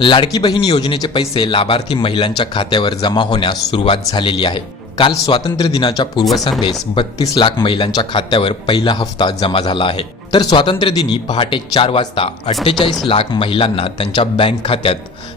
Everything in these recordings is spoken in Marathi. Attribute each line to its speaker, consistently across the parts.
Speaker 1: लाडकी बहीण योजनेचे पैसे लाभार्थी महिलांच्या खात्यावर जमा होण्यास सुरुवात झालेली आहे. काल स्वातंत्र्य दिनाच्या पूर्वसंध्येस बत्तीस लाख महिलांच्या खात्यावर पहिला हप्ता जमा झाला आहे. तर स्वातंत्र्य दिनी पहाटे चार वाजता अठ्ठेचाळीस लाख महिलांना त्यांच्या बँक खात्यात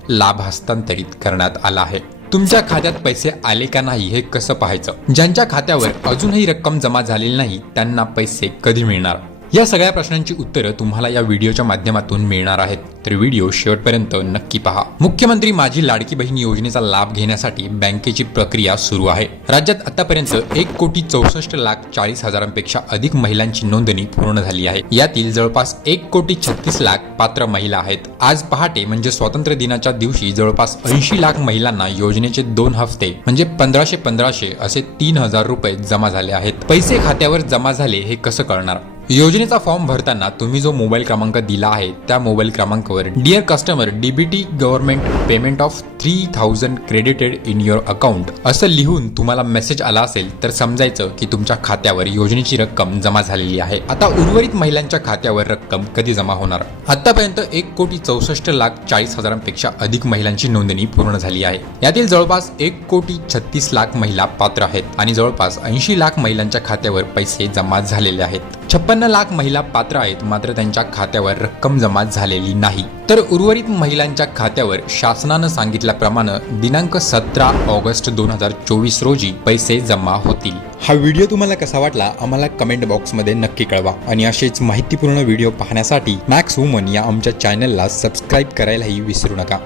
Speaker 1: लाभ हस्तांतरित करण्यात आला आहे. तुमच्या खात्यात पैसे आले का नाही हे कसं पाहायचं? ज्यांच्या खात्यावर अजूनही रक्कम जमा झालेली नाही त्यांना पैसे कधी मिळणार? या सगळ्या प्रश्नांची उत्तरं तुम्हाला या व्हिडिओच्या माध्यमातून मिळणार आहेत. तर व्हिडिओ शेवटपर्यंत नक्की पहा. मुख्यमंत्री माझी लाडकी बहीण योजनेचा लाभ घेण्यासाठी बँकेची प्रक्रिया सुरू आहे. राज्यात आतापर्यंत एक कोटी चौसष्ट लाख चाळीस हजारांपेक्षा अधिक महिलांची नोंदणी पूर्ण झाली आहे. यातील जवळपास एक कोटी छत्तीस लाख पात्र महिला आहेत. आज पहाटे म्हणजे स्वातंत्र्य दिनाच्या दिवशी जवळपास ऐंशी लाख महिलांना योजनेचे दोन हफ्ते म्हणजे पंधराशे पंधराशे असे तीन हजार रुपये जमा झाले आहेत. पैसे खात्यावर जमा झाले हे कसं कळणार? योजनेचा फॉर्म भरताना तुम्ही जो मोबाईल क्रमांक दिला आहे त्या मोबाईल क्रमांकावर dear customer DBT government payment of three thousand credited in your account असं लिहून तुम्हाला मेसेज आला असेल तर समजायचं की तुमच्या खात्यावर योजनेची रक्कम जमा झालेली आहे. आता उर्वरित महिलांच्या खात्यावर रक्कम कधी जमा होणार? आतापर्यंत एक कोटी चौसष्ट लाख चाळीस हजारांपेक्षा अधिक महिलांची नोंदणी पूर्ण झाली आहे. यातील जवळपास एक कोटी छत्तीस लाख महिला पात्र आहेत आणि जवळपास ऐंशी लाख महिलांच्या खात्यावर पैसे जमा झालेले आहेत. छप्पन्न लाख महिला पात्र आहेत मात्र त्यांच्या खात्यावर रक्कम जमा झालेली नाही. तर उर्वरित महिलांच्या खात्यावर शासनानं सांगितल्याप्रमाणे दिनांक सतरा ऑगस्ट दोन हजार चोवीस रोजी पैसे जमा होतील. हा व्हिडिओ तुम्हाला कसा वाटला आम्हाला कमेंट बॉक्समध्ये नक्की कळवा आणि असेच माहितीपूर्ण व्हिडिओ पाहण्यासाठी मॅक्स वुमन या आमच्या चॅनलला सबस्क्राईब करायलाही विसरू नका.